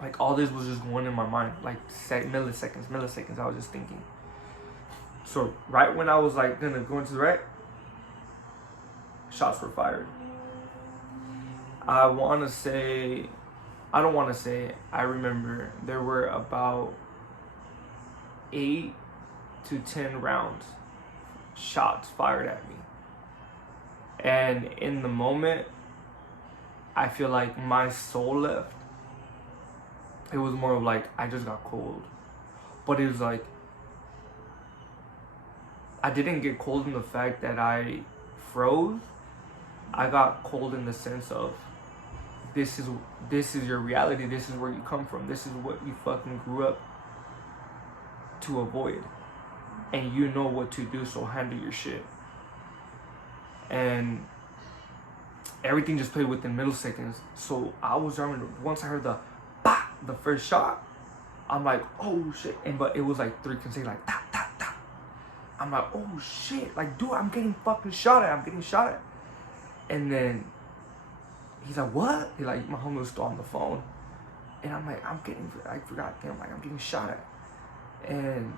Like, all this was just going in my mind. Like, milliseconds. I was just thinking. So, right when I was, like, gonna go into the right, shots were fired. I don't want to say, I remember there were about 8 to 10 rounds, shots fired at me. And in the moment, I feel like my soul left. It was more of like, I just got cold. But it was like, I didn't get cold in the fact that I froze. I got cold in the sense of, this is your reality. This is where you come from. This is what you fucking grew up to avoid. And you know what to do, so handle your shit. And everything just played within milliseconds. So I was driving, once I heard the bah, the first shot, I'm like, oh shit. But it was like 3 consecutive, like ta ta ta. I'm like, oh shit, like, dude, I'm getting fucking shot at. And then he's like, what? He like, my homie was still on the phone. And I'm like, I'm getting shot at. And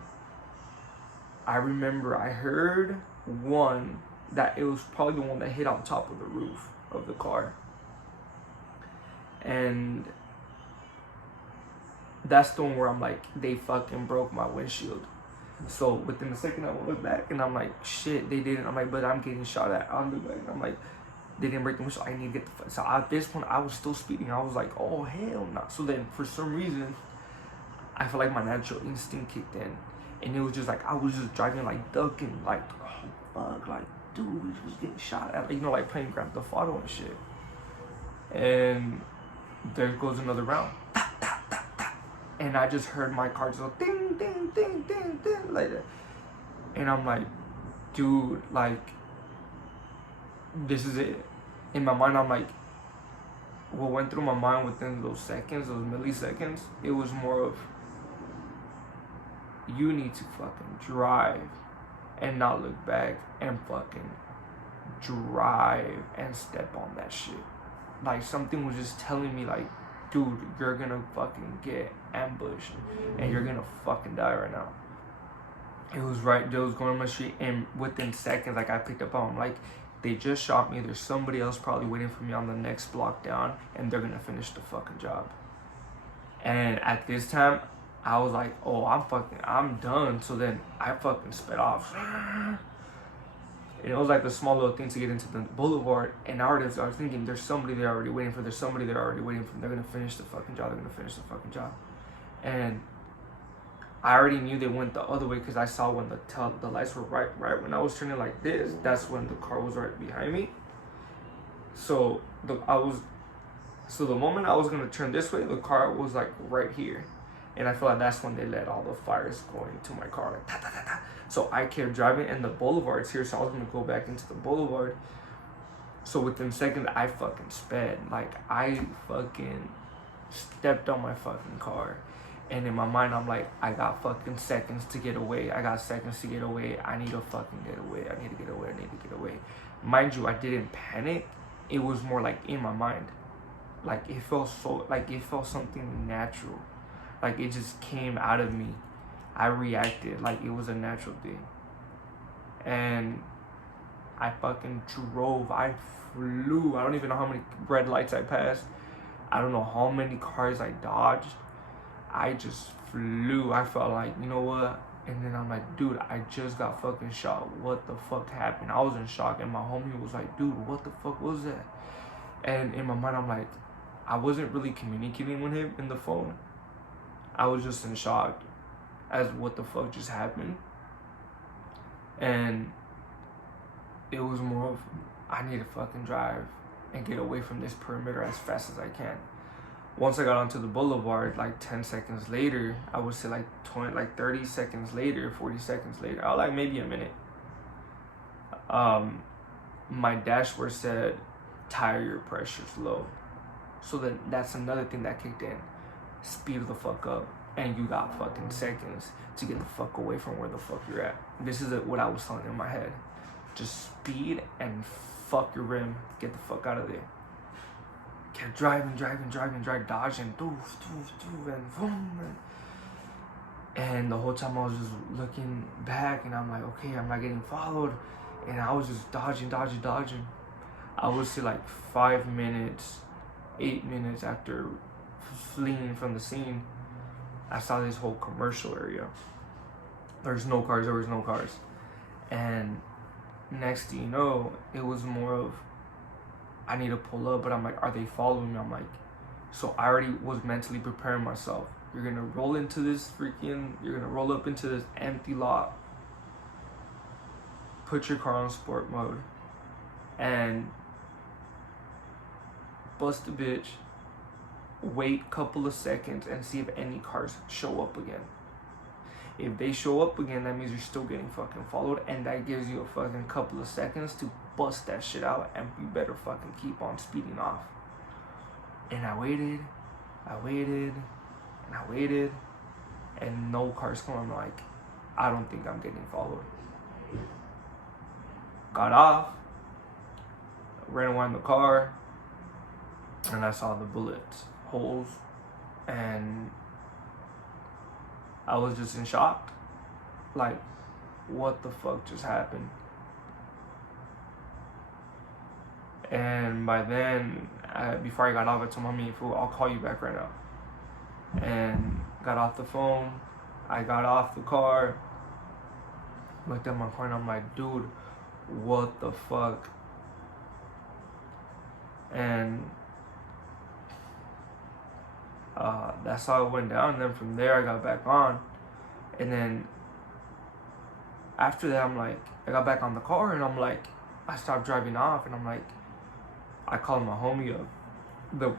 I remember I heard one that it was probably the one that hit on top of the roof of the car. And that's the one where I'm like, they fucking broke my windshield. So within a second, I look back and I'm like, shit, they didn't. I'm like, but I'm getting shot at. I'm like, they didn't break the windshield. I need to get the fuck. So at this point, I was still speeding. I was like, oh, hell no. So then for some reason, I feel like my natural instinct kicked in. And it was just like, I was just driving, like, ducking, like, oh, fuck, like, dude, we was getting shot at. Like, you know, like playing Grand Theft Auto and shit. And there goes another round. And I just heard my car just go ding, ding, ding, ding, ding, like that. And I'm like, dude, like, this is it. In my mind, I'm like, what went through my mind within those seconds, those milliseconds, it was more of, you need to fucking drive and not look back and fucking drive and step on that shit. Like, something was just telling me, like, dude, you're gonna fucking get ambushed and you're gonna fucking die right now. It was right, they was going on my street, and within seconds, like, I picked up on, like, they just shot me. There's somebody else probably waiting for me on the next block down, and they're gonna finish the fucking job. And at this time, I was like, oh, I'm done. So then I fucking sped off. And it was like the small little thing to get into the boulevard. And I was thinking, there's somebody they're already waiting for. They're gonna finish the fucking job. And I already knew they went the other way because I saw when the lights were right when I was turning like this. That's when the car was right behind me. So the moment I was gonna turn this way, the car was like right here. And I feel like that's when they let all the fires go into my car, like ta ta ta ta. So I kept driving, and the boulevard's here, so I was gonna go back into the boulevard. So within seconds, I fucking sped. Like, I fucking stepped on my fucking car. And in my mind, I'm like, I got fucking seconds to get away. I need to fucking get away. I need to get away. Mind you, I didn't panic. It was more like in my mind. Like, it felt something natural. Like, it just came out of me. I reacted like it was a natural thing. And I fucking drove. I flew. I don't even know how many red lights I passed. I don't know how many cars I dodged. I just flew. I felt like, you know what? And then I'm like, dude, I just got fucking shot. What the fuck happened? I was in shock. And my homie was like, dude, what the fuck was that? And in my mind, I'm like, I wasn't really communicating with him in the phone. I was just in shock as what the fuck just happened. And it was more of, I need to fucking drive and get away from this perimeter as fast as I can. Once I got onto the boulevard, like 10 seconds later, I would say like 30 seconds later, 40 seconds later, I was like maybe a minute. My dashboard said tire pressure's low. So then that's another thing that kicked in. Speed the fuck up, and you got fucking seconds to get the fuck away from where the fuck you're at. This is what I was telling in my head. Just speed and fuck your rim. Get the fuck out of there. kept driving, dodging, doof, doof, doof, and boom. And the whole time I was just looking back, and I'm like, okay, I'm not getting followed. And I was just dodging. I would say like 5 minutes, 8 minutes after fleeing from the scene, I saw this whole commercial area. There was no cars. And next thing you know, it was more of, I need to pull up, but I'm like, are they following me? I'm like, so I already was mentally preparing myself. You're gonna roll up into this empty lot, put your car on sport mode, and bust the bitch, wait a couple of seconds and see if any cars show up again. If they show up again, that means you're still getting fucking followed, and that gives you a fucking couple of seconds to bust that shit out, and you better fucking keep on speeding off. And I waited, and no cars come. I'm like, I don't think I'm getting followed. Got off, ran around the car, and I saw the bullet holes, and I was just in shock. Like, what the fuck just happened? And by then, before I got off, I told mommy, I'll call you back right now. And got off the phone. I got off the car, looked at my car, and I'm like, dude, what the fuck? And that's how it went down. And then from there, I got back on. And then after that, I'm like, I got back on the car, and I'm like, I stopped driving off, and I'm like, I called my homie up, the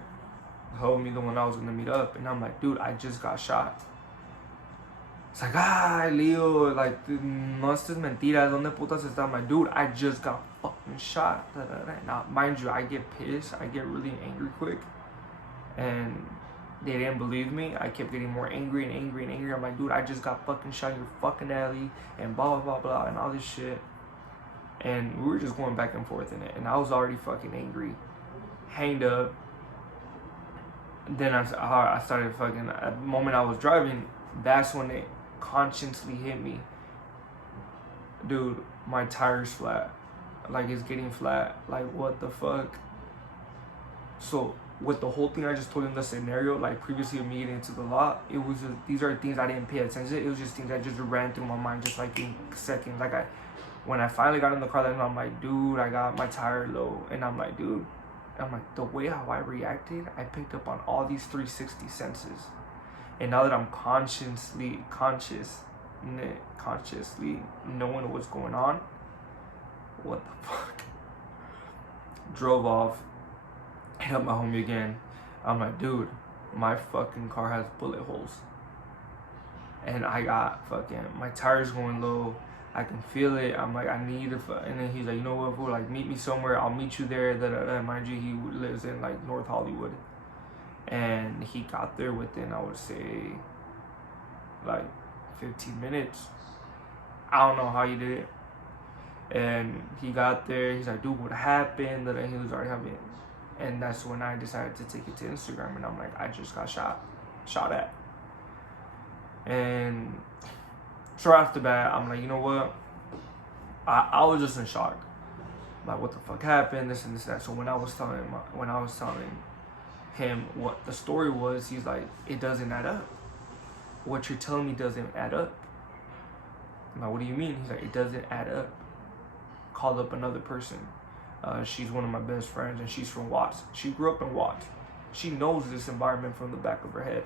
one I was gonna meet up, and I'm like, dude, I just got shot. It's like, Leo, like, no estés mentiras, ¿dónde putas está? I'm like, dude, I just got fucking shot. Now, mind you, I get pissed, I get really angry quick, and they didn't believe me. I kept getting more angry and angry and angry. I'm like, dude, I just got fucking shot in your fucking alley, and blah, blah, blah, blah, and all this shit. And we were just going back and forth in it, and I was already fucking angry. Hanged up. Then I started fucking, at the moment I was driving, that's when it consciously hit me. Dude, my tire's flat. Like, it's getting flat. Like, what the fuck? So, with the whole thing I just told you in the scenario, like previously of me getting into the lot, it was just, these are things I didn't pay attention to. It was just things that just ran through my mind just like in seconds. Like, when I finally got in the car, then I'm like, dude, I got my tire low. And I'm like, dude, the way how I reacted, I picked up on all these 360 senses. And now that I'm consciously knowing what's going on, what the fuck? Drove off, hit up my homie again. I'm like, dude, my fucking car has bullet holes. And I got fucking, my tire's going low. I can feel it. I'm like, I need to, and then he's like, you know what, fool, like, meet me somewhere. I'll meet you there. Mind you, he lives in like North Hollywood. And he got there within, I would say, like 15 minutes. I don't know how he did it. And he got there. He's like, dude, what happened? And he was already having, and that's when I decided to take it to Instagram. And I'm like, I just got shot at. And so right off the bat, I'm like, you know what? I was just in shock. Like, what the fuck happened? This and this, that. So when I was telling him what the story was, he's like, it doesn't add up. What you're telling me doesn't add up. I'm like, what do you mean? He's like, it doesn't add up. Called up another person. She's one of my best friends, and she's from Watts. She grew up in Watts. She knows this environment from the back of her head.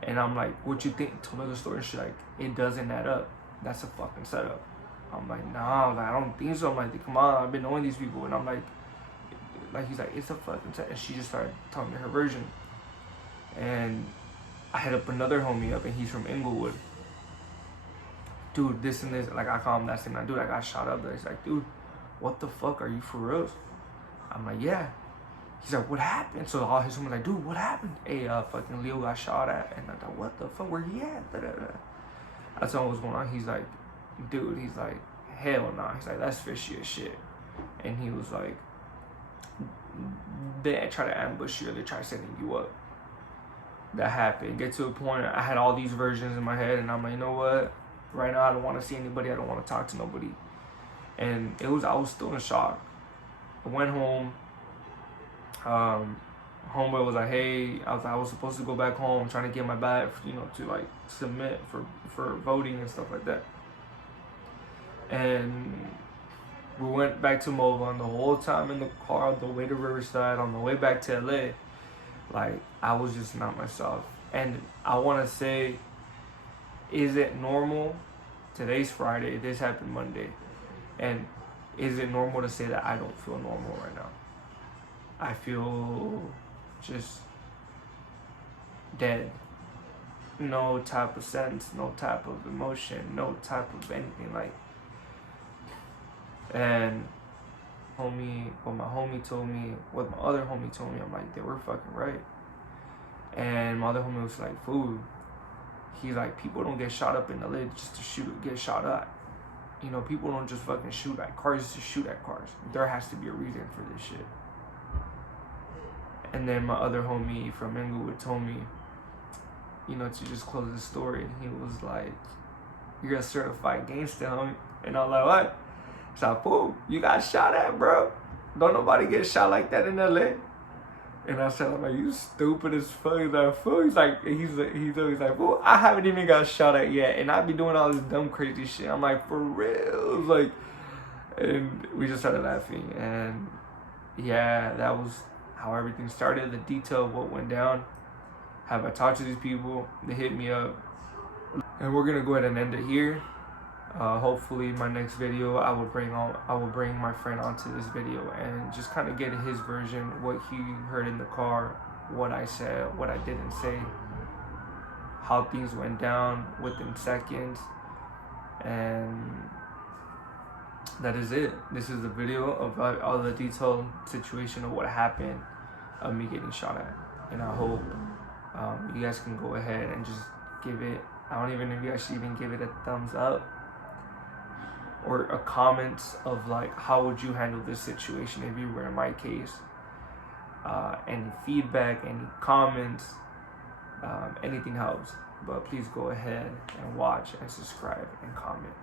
And I'm like, what you think? Told her the story, and she's like, it doesn't add up. That's a fucking setup. I'm like, nah, like, I don't think so. I'm like, come on, I've been knowing these people. And I'm like, he's like, it's a fucking setup. And she just started telling me her version. And I hit up another homie up, and he's from Inglewood. Dude, this and this. Like, I call him that same night. Dude, I got shot up there. He's like, dude, what the fuck? Are you for real? I'm like, yeah. He's like, what happened? So all his homies like, dude, what happened? Hey, fucking Leo got shot at. And I'm like, what the fuck? Where he at? I told him what's going on. He's like, dude, he's like, hell nah. He's like, that's fishy as shit. And he was like, they try to ambush you or they try setting you up. That happened. Get to a point I had all these versions in my head, and I'm like, you know what? Right now I don't want to see anybody. I don't want to talk to nobody. And I was still in shock. I went home. Homeboy was like, hey, I was supposed to go back home, trying to get my badge, to like submit for voting and stuff like that. And we went back to Mova, and the whole time in the car, on the way to Riverside, on the way back to LA, like, I was just not myself. And I want to say, is it normal? Today's Friday, this happened Monday. And is it normal to say that I don't feel normal right now? I feel just dead. No type of sense, no type of emotion, no type of anything, like. And my homie told me, what my other homie told me, I'm like, they were fucking right. And my other homie was like, fool, he's like, people don't get shot up in the lid just to get shot at. People don't just fucking shoot at cars just to shoot at cars. There has to be a reason for this shit. And then my other homie from Inglewood told me, to just close the story. He was like, you're a certified gangster, homie. And I'm like, what? He's like, fool, you got shot at, bro. Don't nobody get shot like that in LA. And I said, I'm like, you stupid as fuck. He's like, fool. He's always like, fool, I haven't even got shot at yet. And I be doing all this dumb, crazy shit. I'm like, for real? Like, and we just started laughing. And yeah, that was how everything started. The detail of what went down. Have I talked to these people? They hit me up. And we're going to go ahead and end it here. Hopefully my next video I will bring my friend onto this video and just kind of get his version, what he heard in the car, what I said, what I didn't say, how things went down within seconds. And that is it. This is the video of all the detailed situation of what happened of me getting shot at. And I hope you guys can go ahead and just give it, I don't even know if you guys should even give it a thumbs up or a comment of like, how would you handle this situation if you were in my case? Any feedback, any comments, anything helps. But please go ahead and watch and subscribe and comment.